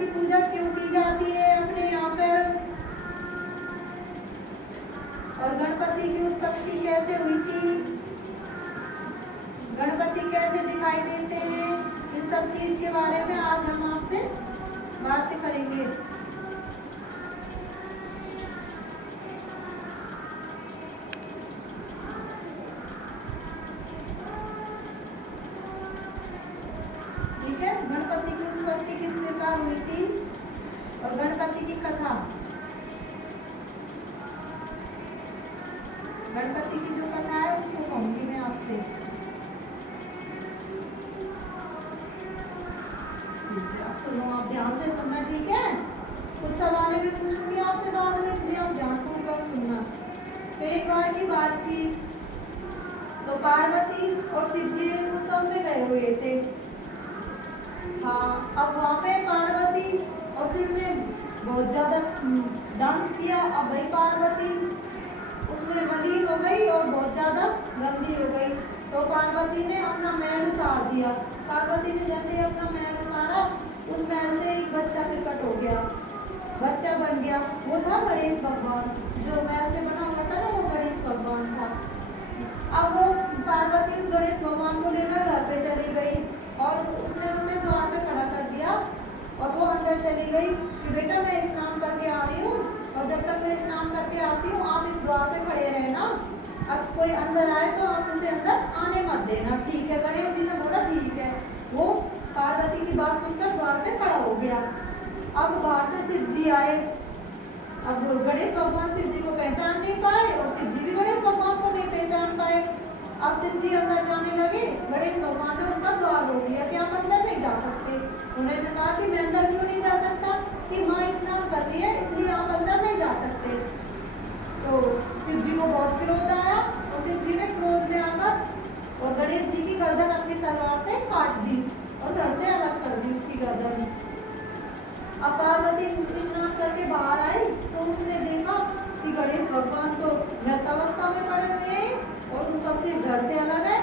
की पूजा क्यों की जाती है अपने यहाँ पर, और गणपति की उत्पत्ति कैसे हुई थी, गणपति कैसे दिखाई देते हैं, इन सब चीज के बारे में आज हम आपसे बात करेंगे। ठीक है, गणपति की उत्पत्ति किस प्रकार हुई थी और गणपति की कथा, गणपति की जो कथा है उसको कहूंगी मैं आपसे। आप सुनो, आप ध्यान से सुनना, ठीक है। कुछ सवाल भी पूछूंगी आपसे बाद में, इसलिए आप ध्यानपूर्वक सुनना। तो एक बार की बात थी, तो पार्वती और शिव जी एक उत्सव में गए हुए थे। हाँ, अब वहाँ पे पार्वती और शिव ने बहुत ज्यादा डांस किया। अब भाई पार्वती उसमें मलिन हो गई और बहुत ज्यादा गंदी हो गई, तो पार्वती ने अपना मैल उतार दिया। पार्वती ने जैसे ही अपना मैल उतारा, उस मैल से एक बच्चा प्रकट हो गया, बच्चा बन गया। वो था गणेश भगवान, जो मैल से बना हुआ था ना, वो गणेश भगवान था। अब वो पार्वती उस गणेश भगवान को लेकर घर पे चली गई और उसने उसे द्वार पे खड़ा कर दिया और वो अंदर चली गई कि बेटा मैं स्नान करके आ रही हूँ और जब तक मैं स्नान करके आती हूँ आप इस द्वार पे खड़े रहना, अब कोई अंदर आए तो आप उसे अंदर आने मत देना, ठीक है। गणेश जी ने बोला ठीक है। वो पार्वती की बात सुनकर द्वार पे खड़ा हो गया। अब बाहर से शिव जी आए। अब गणेश भगवान शिव जी को पहचान नहीं पाए और शिव जी भी गणेश भगवान को नहीं पहचान पाए। अब शिव जी अंदर जाने लगे, गणेश भगवान ने उनका द्वार रोक लिया कि आप अंदर नहीं जा सकते। उन्होंने कहा कि मैं अंदर क्यों नहीं जा सकता, कि माँ स्नान कर रही है इसलिए आप अंदर नहीं जा सकते। तो शिव जी को बहुत क्रोध आया और शिव जी ने क्रोध में आकर और गणेश जी की गर्दन अपनी तलवार से काट दी और धड़ से अलग कर दी उसकी गर्दन। अब पार्वती स्नान करके बाहर आई तो उसने देखा कि गणेश भगवान तो मृत अवस्था में पड़े हुए हैं और उनका सिर धड़ से अलग है।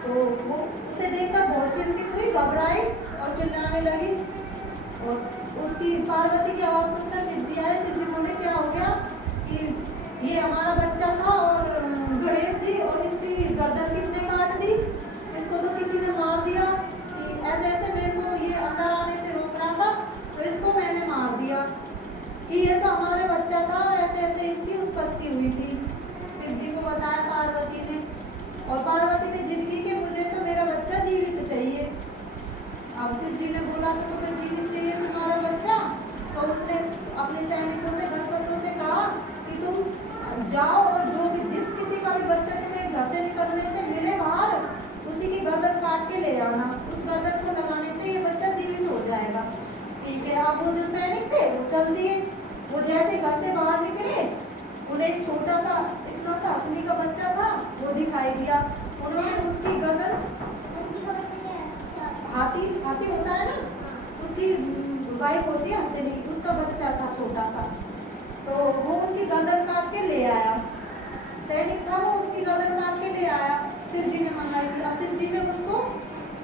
तो वो उसे देखकर बहुत चिंतित हुई, घबराई और चिल्लाने लगी। और उसकी पार्वती की आवाज सुनकर शिव जी आए। शिव जी बोले क्या हो गया, कि ये हमारा बच्चा था और गणेश जी, और इसकी गर्दन किसने काट दी, इसको तो किसी ने मार दिया, कि ऐसे ऐसे मेरे को ये अंदर आने से रोक रहा था तो इसको मैंने मार दिया, कि ये तो हमारे बच्चा था और ऐसे ऐसे इसकी उत्पत्ति हुई थी। शिव जी को बताया पार्वती ने और पार्वती ने जिद की कि मुझे तो मेरा बच्चा जीवित चाहिए। अब शिव जी ने बोला तो तुम्हें जीवित चाहिए तुम्हारा बच्चा, तो उसने अपने सैनिकों से गणपतियों से कहा कि तुम जाओ और जो भी जिस किसी का भी बच्चा तुम्हें घर से निकलने से मिले बाहर, उसी की गर्दन काट के ले आना, उस गर्दन को लगाने से ये बच्चा जीवित हो जाएगा, ठीक है। अब वो जो सैनिक थे वो चल दिए। वो जैसे घर से बाहर निकले, उन्हें एक छोटा सा इतना सा हथनी का बच्चा था वो दिखाई दिया। उन्होंने उसकी गर्दन, हाथी हाथी होता है ना, उसकी वाइफ होती है हथनी, उसका बच्चा था छोटा सा, तो वो उसकी गर्दन काट के ले आया। सैनिक था वो, उसकी गर्दन काट के ले आया। शिव जी ने मंगाई थी। अब शिव जी ने उसको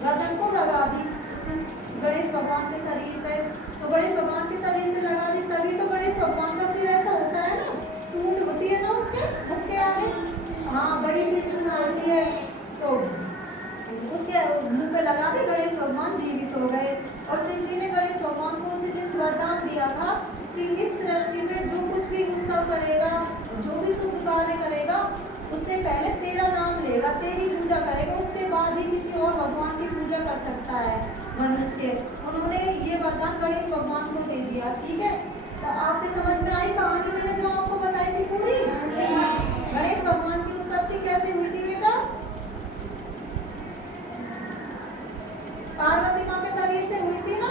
गर्दन को लगा दी गणेश भगवान के शरीर पे, तो गणेश भगवान के शरीर पे लगा दी। तभी तो गणेश भगवान का सिर ऐसा होता है ना, सूंड होती है ना उसके मुख के आगे, हाँ बड़ी सी सूंड होती है, तो उसके मुंह पे लगा दी, गणेश भगवान जीवित हो गए। और शिव जी ने गणेश भगवान को उसी दिन वरदान दिया था कि इस सृष्टि में जो कुछ भी उत्सव करेगा, जो भी शुभ कार्य करेगा, उससे पहले तेरा नाम लेगा, तेरी पूजा करेगा, उसके बाद ही किसी और भगवान की पूजा कर सकता है मनुष्य। उन्होंने ये वरदान गणेश भगवान को दे दिया, ठीक है। तो आपके समझ में आई कहानी मैंने जो आपको बताई थी पूरी? गणेश भगवान की उत्पत्ति कैसे हुई थी बेटा? पार्वती माँ के शरीर से हुई थी ना,